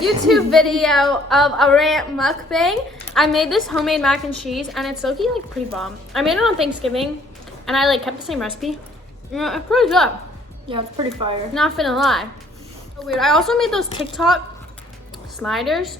YouTube video of a rant mukbang. I made this homemade mac and cheese, and it's low-key like pretty bomb. I made it on Thanksgiving, and I like kept the same recipe. Yeah, it's pretty good. Yeah, it's pretty fire. Not finna lie. So weird. I also made those TikTok sliders.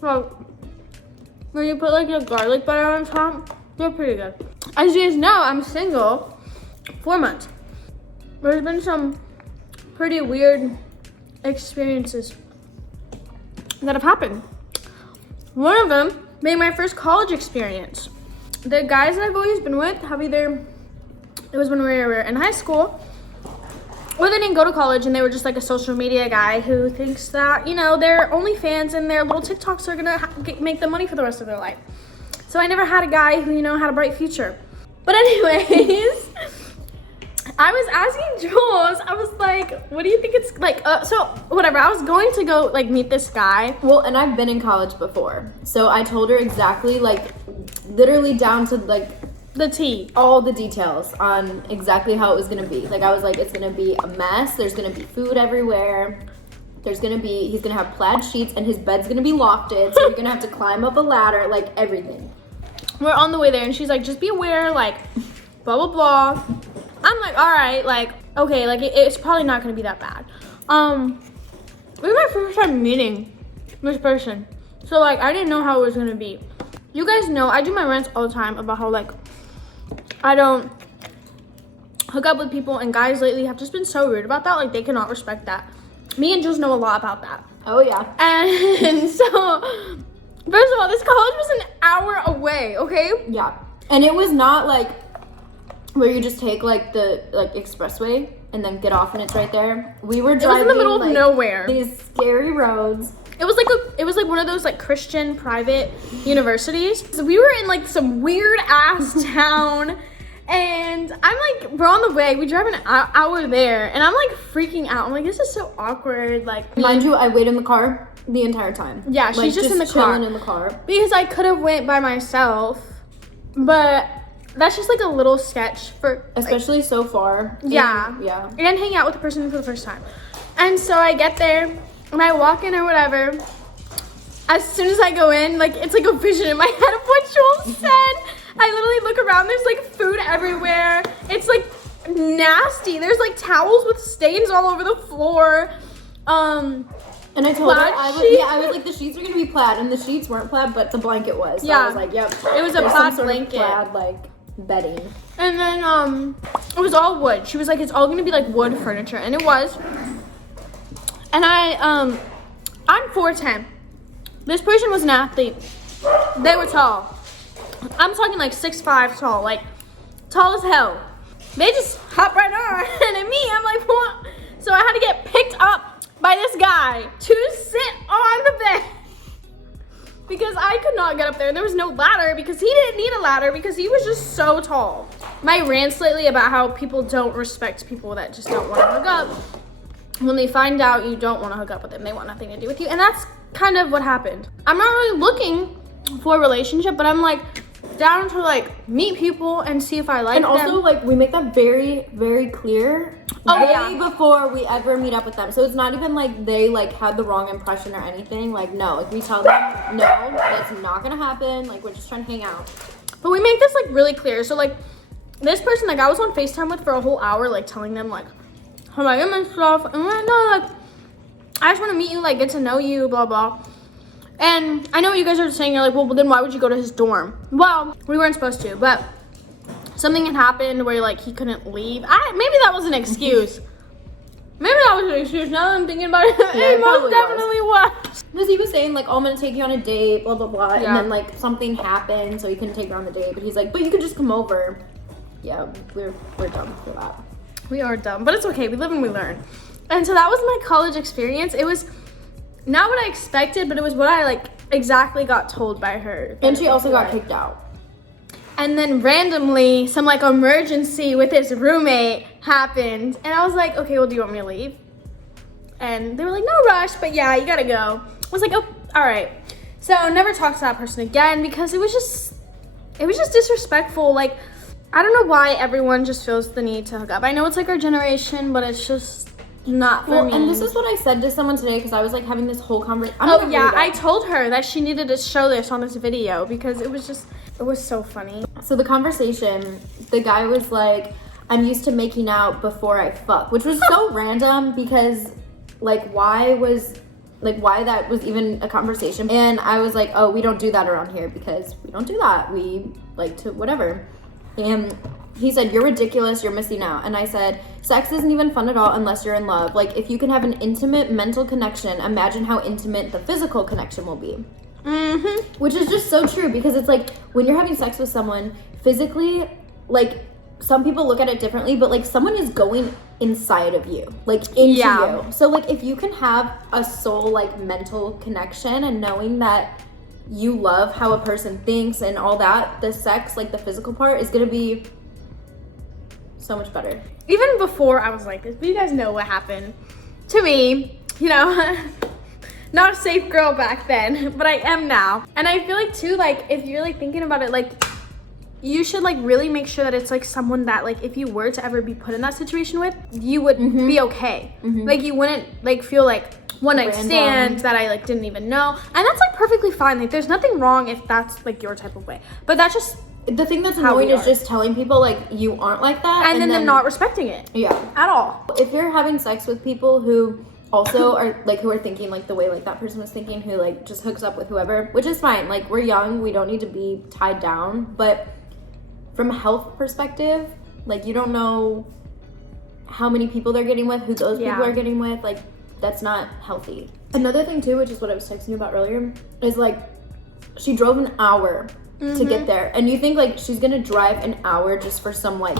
Well, where you put like your garlic butter on top. They're pretty good. As you guys know, I'm single 4 months. There's been some pretty weird experiences that have happened. One of them made my first college experience. The guys that I've always been with have either, it was when we were in high school, or they didn't go to college and they were just like a social media guy who thinks that, you know, their OnlyFans and their little TikToks are gonna make them money for the rest of their life. So I never had a guy who, you know, had a bright future. But anyways, I was asking Jules, I was like, what do you think it's like? So whatever, I was going to go like meet this guy. Well, and I've been in college before. So I told her exactly, like, literally down to like The tea. all the details on exactly how it was gonna be. Like, I was like, it's gonna be a mess. There's gonna be food everywhere. He's gonna have plaid sheets, and his bed's gonna be lofted. So you're gonna have to climb up a ladder, like everything. We're on the way there, and she's like, just be aware, like, blah, blah, blah. I'm like, all right, like, okay, like, it's probably not gonna be that bad. It was my first time meeting this person. So, like, I didn't know how it was gonna be. You guys know, I do my rants all the time about how, like, I don't hook up with people, and guys lately have just been so rude about that. Like, they cannot respect that. Me and Jules know a lot about that. Oh, yeah. And so, first of all, this college was an hour away, okay? Yeah. And it was not like where you just take like the expressway and then get off and it's right there. We were driving in the middle of like, nowhere. These scary roads. It was like one of those like Christian private universities. So we were in like some weird ass town, and I'm like, we're on the way. We drive an hour there, and I'm like freaking out. I'm like, this is so awkward. Like, Mind you, I wait in the car the entire time. Yeah, like, she's just in the car. Chilling in the car. Because I could have went by myself, but that's just like a little sketch for, especially like, so far. Yeah. Yeah. And hang out with the person for the first time. And so I get there, and I walk in or whatever. As soon as I go in, like, it's like a vision in my head of what Jules said. I literally look around, there's like food everywhere. It's like nasty. There's like towels with stains all over the floor. And I told her, I was like, the sheets are gonna be plaid, and the sheets weren't plaid, but the blanket was. So yeah. I was like, yep. It was a plaid blanket. Plaid, like, bedding. And then, it was all wood. She was like, it's all gonna be like wood furniture, and it was. And I'm 4'10". This person was an athlete. They were tall. I'm talking like 6'5" tall, like tall as hell. They just hop right on, and me, I'm like, what? So I had to get picked up by this guy to sit on the bed because I could not get up there. There was no ladder because he didn't need a ladder because he was just so tall. My rants lately about how people don't respect people that just don't want to hook up. When they find out you don't want to hook up with them, they want nothing to do with you. And that's kind of what happened. I'm not really looking for a relationship, but I'm like down to like meet people and see if I like them. And also like we make that very, very clear way before we ever meet up with them. So it's not even like they like had the wrong impression or anything. Like no, like we tell them no, that's not gonna happen. Like we're just trying to hang out. But we make this like really clear. So like this person, like I was on FaceTime with for a whole hour, like telling them like how I am and stuff. And I'm like, no, like I just want to meet you, like get to know you, blah blah. And I know what you guys are saying. You're like, well, then why would you go to his dorm? Well, we weren't supposed to, but something had happened where like he couldn't leave. Maybe that was an excuse. Maybe that was an excuse. Now that I'm thinking about it, Yeah, it most definitely was. Because he was saying like, oh, I'm gonna take you on a date, blah blah blah, Yeah. and then like something happened, so he couldn't take her on the date. But he's like, but you could just come over. Yeah, we're dumb for that. We are dumb, but it's okay. We live and we learn. And so that was my college experience. It was not what I expected, but it was what I like exactly got told by her. And she also got kicked out. And then randomly, some like emergency with his roommate happened. And I was like, okay, well, do you want me to leave? And they were like, no rush, but yeah, you gotta go. I was like, oh, all right. So never talk to that person again because it was just disrespectful. Like, I don't know why everyone just feels the need to hook up. I know it's like our generation, but it's just, not for me. And this is what I said to someone today because I was like having this whole conversation. Oh yeah, I told her that she needed to show this on this video because it was so funny. So the conversation, the guy was like, I'm used to making out before I fuck, which was so random because like why that was even a conversation. And I was like, oh, we don't do that around here because we don't do that. We like to whatever. And he said, you're ridiculous, you're missing out. And I said, sex isn't even fun at all unless you're in love. Like, if you can have an intimate mental connection, imagine how intimate the physical connection will be. Mm-hmm. Which is just so true because it's like, when you're having sex with someone, physically, like, some people look at it differently, but like, someone is going inside of you, like, into you. So, like, if you can have a soul, like, mental connection and knowing that you love how a person thinks and all that, the sex, like, the physical part is gonna be so much better. Even before I was like this, but you guys know what happened to me, you know. Not a safe girl back then, but I am now. And I feel like too, like, if you're like thinking about it, like, you should like really make sure that it's like someone that like if you were to ever be put in that situation with, you would be okay. Like, you wouldn't like feel like one night stand that I like didn't even know. And that's like perfectly fine. Like, there's nothing wrong if that's like your type of way. But that's just the thing that's annoying is just telling people like you aren't like that and then them not respecting it. Yeah. At all. If you're having sex with people who also are like who are thinking like the way like that person was thinking, who like just hooks up with whoever, which is fine. Like, we're young, we don't need to be tied down, but from a health perspective, like, you don't know how many people they're getting with, who those people are getting with. Like, that's not healthy. Another thing too, which is what I was texting you about earlier, is like she drove an hour to get there, and you think like she's gonna drive an hour just for some like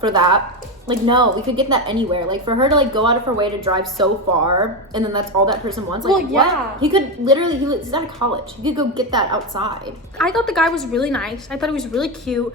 for that. Like, no, we could get that anywhere. Like, for her to like go out of her way to drive so far and then that's all that person wants, like, what? He could literally, he's out of college, he could go get that outside. I thought the guy was really nice. I thought he was really cute.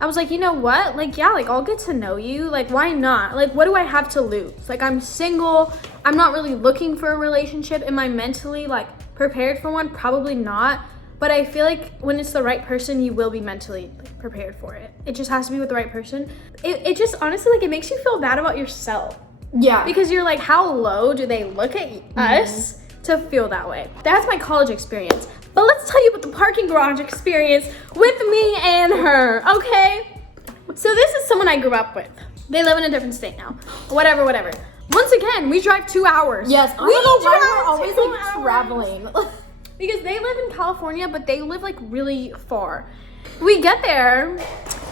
I was like, you know what, like, yeah, like, I'll get to know you. Like, why not? Like, what do I have to lose? Like, I'm single, I'm not really looking for a relationship. Am I mentally like prepared for one? Probably not. But I feel like when it's the right person, you will be mentally like, prepared for it. It just has to be with the right person. It just honestly, like, it makes you feel bad about yourself. Yeah. Because you're like, how low do they look at us to feel that way? That's my college experience. But let's tell you about the parking garage experience with me and her, okay? So this is someone I grew up with. They live in a different state now. Whatever. Once again, we drive 2 hours. Yes, I don't know why we're always like traveling. Because they live in California, but they live like really far. We get there,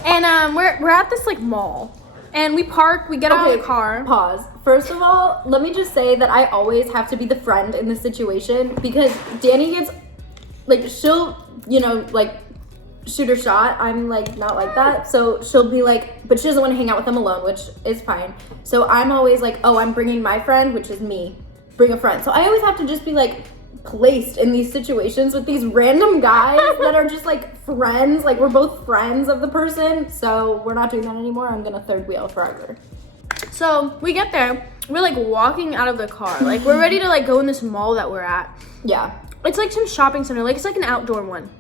and we're at this like mall, and we park. We get out of the car. Pause. First of all, let me just say that I always have to be the friend in this situation because Danny gets like, she'll, you know, like shoot her shot. I'm like not like that, so she'll be like, but she doesn't want to hang out with them alone, which is fine. So I'm always like, oh, I'm bringing my friend, which is me. Bring a friend. So I always have to just be like placed in these situations with these random guys that are just like friends. Like, we're both friends of the person, so we're not doing that anymore. I'm gonna third wheel forever. So we get there, we're like walking out of the car, like we're ready to like go in this mall that we're at. Yeah, it's like some shopping center, like it's like an outdoor one.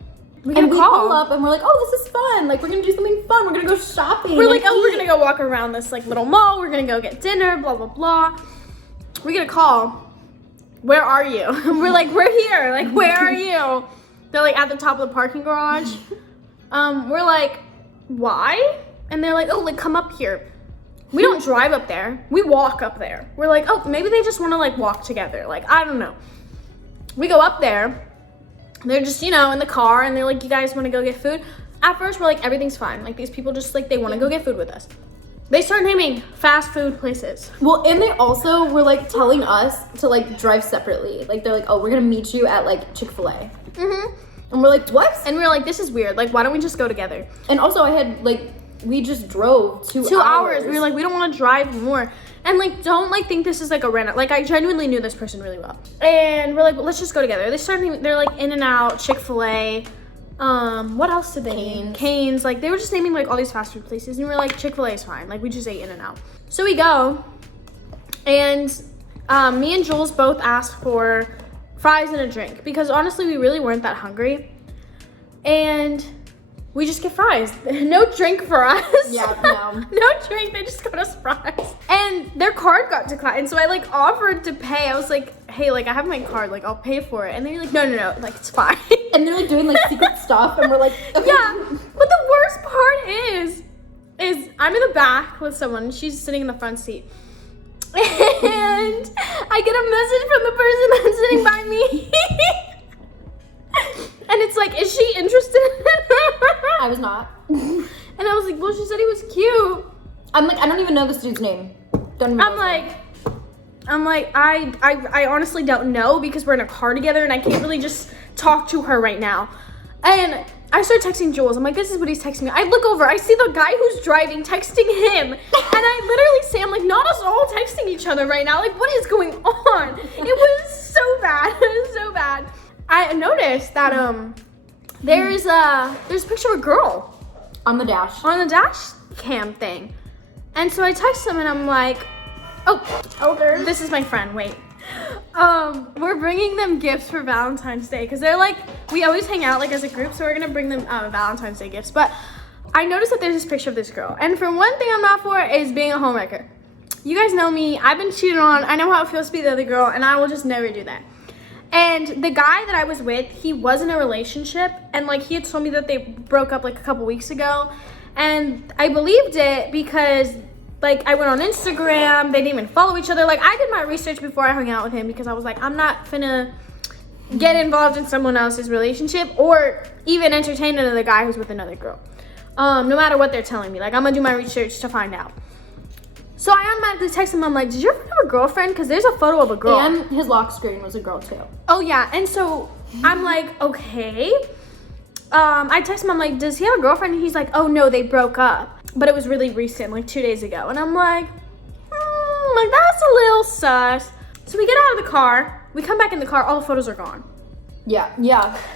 We pull up and we're like, oh, this is fun, like we're gonna do something fun, we're gonna go shopping. We're like, oh, we're gonna go walk around this like little mall, we're gonna go get dinner, blah blah blah. We get a call. Where are you? We're like, we're here. Like, where are you? They're like at the top of the parking garage. We're like, why? And they're like, oh, like, come up here. We don't drive up there. We walk up there. We're like, oh, maybe they just want to like walk together. Like, I don't know. We go up there. They're just, you know, in the car, and they're like, you guys want to go get food? At first, we're like, everything's fine. Like, these people just like, they want to go get food with us. They start naming fast food places. Well, and they also were like telling us to like drive separately. Like, they're like, oh, we're gonna meet you at like Chick-fil-A. And we're like, what? And we were like, this is weird. Like, why don't we just go together? And also I had like, we just drove 2 hours. We were like, we don't want to drive more. And like, don't like think this is like a random, like I genuinely knew this person really well. And we're like, well, let's just go together. They started naming, they're like In-N-Out, Chick-fil-A. What else did they name? Cane's. Like, they were just naming like all these fast food places, and we were like, Chick-fil-A is fine. Like, we just ate In-N-Out. So we go, and me and Jules both asked for fries and a drink because honestly, we really weren't that hungry. And we just get fries. No drink for us. Yeah, no. No drink, they just got us fries. And their card got declined, so I like offered to pay. I was like, hey, like I have my card, like I'll pay for it. And they're like, no, like it's fine. And they're like doing like secret stuff, and we're like, okay. Yeah, but the worst part is I'm in the back with someone, she's sitting in the front seat. And I get a message from the person that's sitting by me. And it's like, is she interested? I was not. And I was like, well, she said he was cute. I'm like, I don't even know this dude's name. Don't even know his name. I honestly don't know because we're in a car together and I can't really just talk to her right now. And I start texting Jules. I'm like, this is what he's texting me. I look over, I see the guy who's driving texting him. And I literally say, I'm like, not us all texting each other right now. Like, what is going on? It was so bad. It was so bad. I noticed that there's a picture of a girl On the dash cam thing. And so I text him and I'm like, oh, this is my friend, wait. We're bringing them gifts for Valentine's Day because they're like, we always hang out like as a group, so we're gonna bring them Valentine's Day gifts. But I noticed that there's this picture of this girl, and for one thing I'm not for is being a homewrecker. You guys know me, I've been cheated on, I know how it feels to be the other girl, and I will just never do that. And the guy that I was with, he was in a relationship, and like he had told me that they broke up like a couple weeks ago, and I believed it because like I went on Instagram, they didn't even follow each other. Like I did my research before I hung out with him because I was like, I'm not finna get involved in someone else's relationship or even entertain another guy who's with another girl. No matter what they're telling me, like I'm gonna do my research to find out. So I automatically text him, I'm like, did your friend have a girlfriend? Because there's a photo of a girl. And his lock screen was a girl too. Oh yeah, and so I'm like, okay. I text him, I'm like, does he have a girlfriend? And he's like, oh no, they broke up. But it was really recent, like 2 days ago. And I'm like, like that's a little sus. So we get out of the car, we come back in the car, all the photos are gone. Yeah.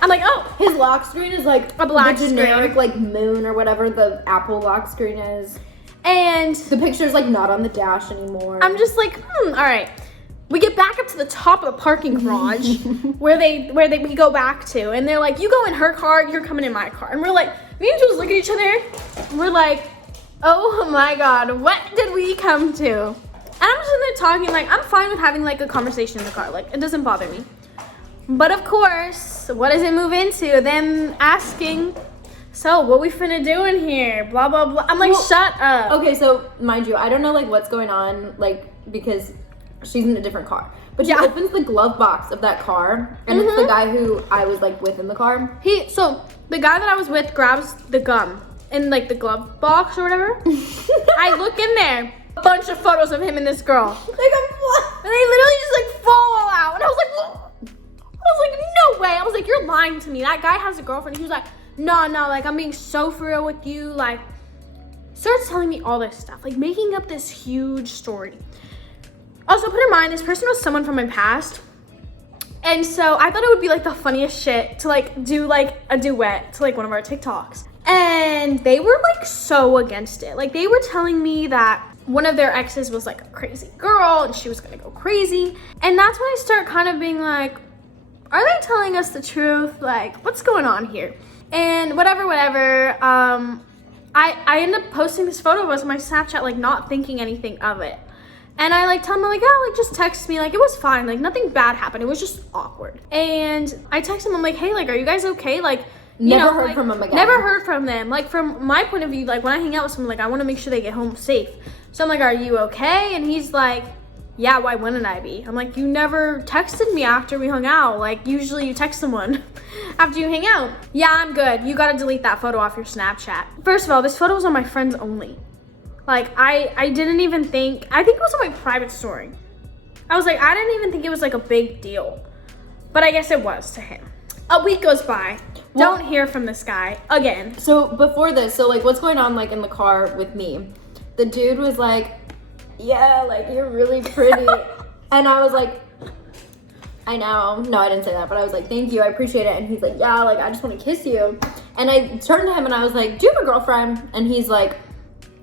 I'm like, oh. His lock screen is like A black the generic screen. like moon or whatever the Apple lock screen is. And The picture's like not on the dash anymore. I'm just like, all right. We get back up to the top of the parking garage where we go back to, and they're like, you go in her car, you're coming in my car. And we're like, me and Jules look at each other, and we're like, oh my God, what did we come to? And I'm just in there talking, like, I'm fine with having like a conversation in the car, like it doesn't bother me. But of course, what does it move into? Them asking, so what we finna do in here? Blah, blah, blah. I'm like, Well, shut up. Okay, so mind you, I don't know like what's going on, like because she's in a different car. But she Yeah. opens the glove box of that car, and it's the guy who I was like with in the car. So the guy that I was with grabs the gum in like the glove box or whatever. I look in there, a bunch of photos of him and this girl. Like what? And they literally just like fall all out. And I was like, no way. I was like, you're lying to me. That guy has a girlfriend. He was like, no, like I'm being so for real with you. Like, starts telling me all this stuff, like making up this huge story. Also, put in mind, this person was someone from my past. And so I thought it would be like the funniest shit to like do like a duet to like one of our TikToks. And they were like so against it. Like they were telling me that one of their exes was like a crazy girl and she was gonna go crazy. And that's when I start kind of being like, are they telling us the truth? Like, what's going on here? And whatever. I ended up posting this photo of us on my Snapchat, like not thinking anything of it. And I like tell him, like, oh, like just text me, like it was fine, like nothing bad happened, it was just awkward. And I text him, I'm like, hey, like, are you guys okay? Like, Never heard from him again. Never heard from them. Like from my point of view, like when I hang out with someone, like I want to make sure they get home safe. So I'm like, are you okay? And he's like, yeah, why wouldn't I be? I'm like, you never texted me after we hung out. Like usually you text someone after you hang out. Yeah, I'm good. You gotta delete that photo off your Snapchat. First of all, this photo was on my friends only. Like I didn't even think, I think it was on my private story. I was like, I didn't even think it was like a big deal. But I guess it was to him. A week goes by. Don't hear from this guy again. So before this, so like what's going on like in the car with me? The dude was like, yeah, like you're really pretty. And I was like, I know. No, I didn't say that, but I was like, thank you, I appreciate it. And he's like, yeah, like I just want to kiss you. And I turned to him and I was like, do you have a girlfriend? And he's like,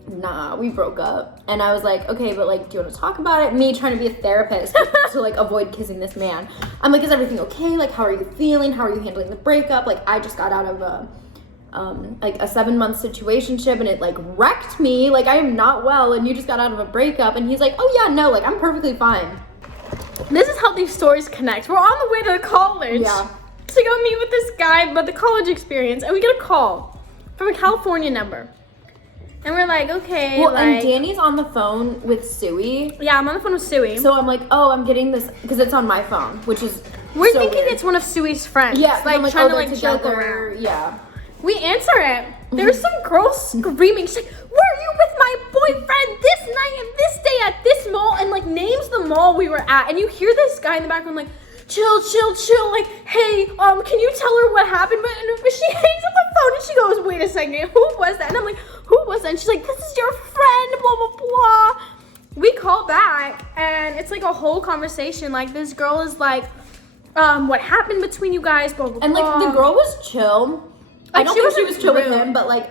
nah, we broke up. And I was like, okay, but like, do you want to talk about it? Me trying to be a therapist to like avoid kissing this man. I'm like, is everything okay? Like, how are you feeling? How are you handling the breakup? Like, I just got out of like a 7-month situationship, and it like wrecked me. Like, I am not well, and you just got out of a breakup. And he's like, oh yeah, no, like I'm perfectly fine. This is how these stories connect. We're on the way to college to go meet with this guy about the college experience, and we get a call from a California number. And we're like, okay. Well, like, and Danny's on the phone with Suey. Yeah, I'm on the phone with Suey. So I'm like, oh, I'm getting this, because it's on my phone, which is we're so thinking weird. it's one of Suey's friends. Yeah, like, I'm trying to they're like joke together. around. Yeah. We answer it. There's some girl screaming. She's like, were you with my boyfriend this night and this day at this mall? And like names the mall we were at. And you hear this guy in the background like, chill. Like, hey, can you tell her what happened? But she hangs up the phone and she goes, wait a second, who was that? And I'm like, who was that? And she's like, this is your friend, blah, blah, blah. We call back and it's like a whole conversation. Like, this girl is like, what happened between you guys, blah, blah, blah. And like the girl was chill. Like, I don't think she was chill with rude. him, but like,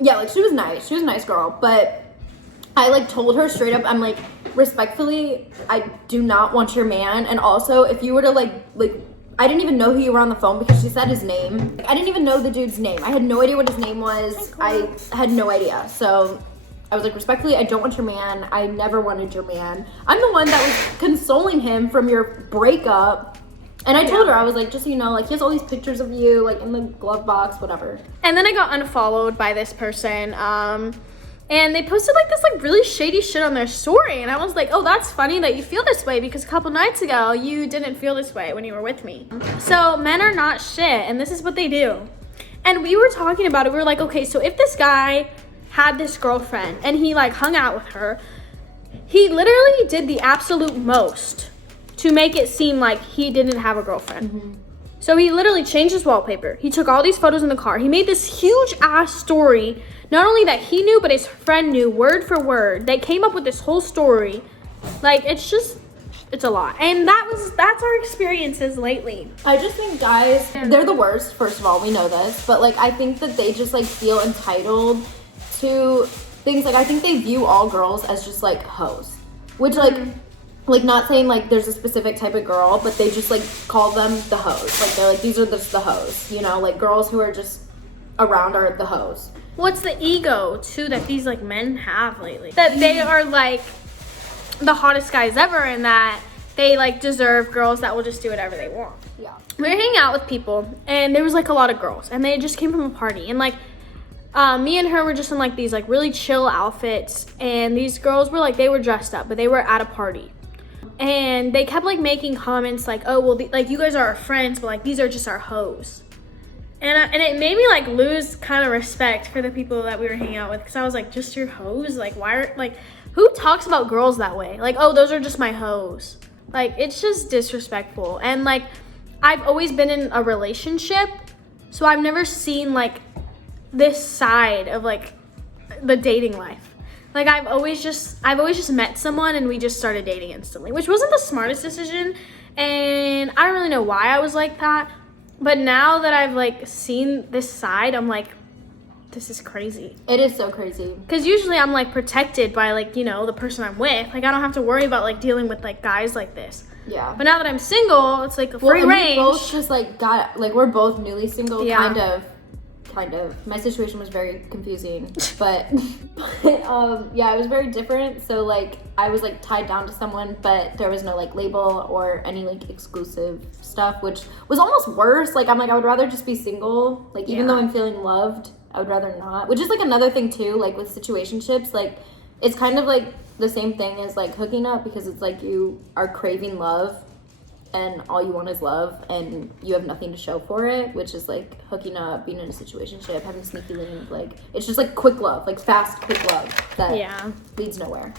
yeah, like she was nice. She was a nice girl. But I like told her straight up, I'm like, respectfully, I do not want your man. And also, if you were to like, I didn't even know who you were on the phone because she said his name. I didn't even know the dude's name. I had no idea what his name was. I had no idea. So I was like, respectfully, I don't want your man. I never wanted your man. I'm the one that was consoling him from your breakup. And I told her, I was like, just so you know, like, he has all these pictures of you, like, in the glove box, whatever. And then I got unfollowed by this person, and they posted, like, this, like, really shady shit on their story. And I was like, oh, that's funny that you feel this way, because a couple nights ago, you didn't feel this way when you were with me. So men are not shit, and this is what they do. And we were talking about it. We were like, okay, so if this guy had this girlfriend, and he, like, hung out with her, he literally did the absolute most to make it seem like he didn't have a girlfriend. Mm-hmm. So he literally changed his wallpaper. He took all these photos in the car. He made this huge ass story. Not only that he knew, but his friend knew word for word. They came up with this whole story. Like, it's a lot. And that's our experiences lately. I just think guys, they're the worst, first of all, we know this. But like, I think that they just like feel entitled to things. Like, I think they view all girls as just like hoes. Which like not saying like there's a specific type of girl, but they just like call them the hoes. Like, they're like, these are the hoes, you know, like girls who are just around are the hoes. What's the ego too that these like men have lately? That they are like the hottest guys ever, and that they like deserve girls that will just do whatever they want. Yeah. We were hanging out with people, and there was like a lot of girls, and they just came from a party, and like me and her were just in like these like really chill outfits, and these girls were like, they were dressed up, but they were at a party. And they kept like making comments like, oh, well, like you guys are our friends, but like these are just our hoes. And it made me like lose kind of respect for the people that we were hanging out with, because I was like, just your hoes? Like, why are, like, who talks about girls that way? Like, oh, those are just my hoes. Like, it's just disrespectful. And like, I've always been in a relationship, so I've never seen like this side of like the dating life. Like, I've always just met someone and we just started dating instantly, which wasn't the smartest decision. And I don't really know why I was like that. But now that I've like seen this side, I'm like, this is crazy. It is so crazy. Because usually I'm like protected by like, you know, the person I'm with. Like, I don't have to worry about like dealing with like guys like this. Yeah. But now that I'm single, it's like a free range. We both just like got, like, we're both newly single, Yeah. kind of. My situation was very confusing, but yeah, it was very different. So like, I was like tied down to someone, but there was no like label or any like exclusive stuff, which was almost worse. Like, I'm like, I would rather just be single. Like, even though I'm feeling loved, I would rather not. Which is like another thing too, like with situationships, like it's kind of like the same thing as like hooking up, because it's like you are craving love and all you want is love, and you have nothing to show for it, which is like hooking up, being in a situationship, having sneaky link, like it's just like quick love, like fast, quick love that leads nowhere.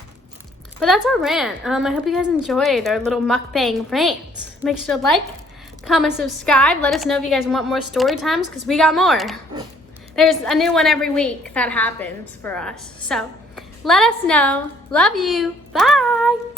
But that's our rant. I hope you guys enjoyed our little mukbang rant. Make sure to like, comment, subscribe. Let us know if you guys want more story times, because we got more. There's a new one every week that happens for us. So let us know. Love you. Bye.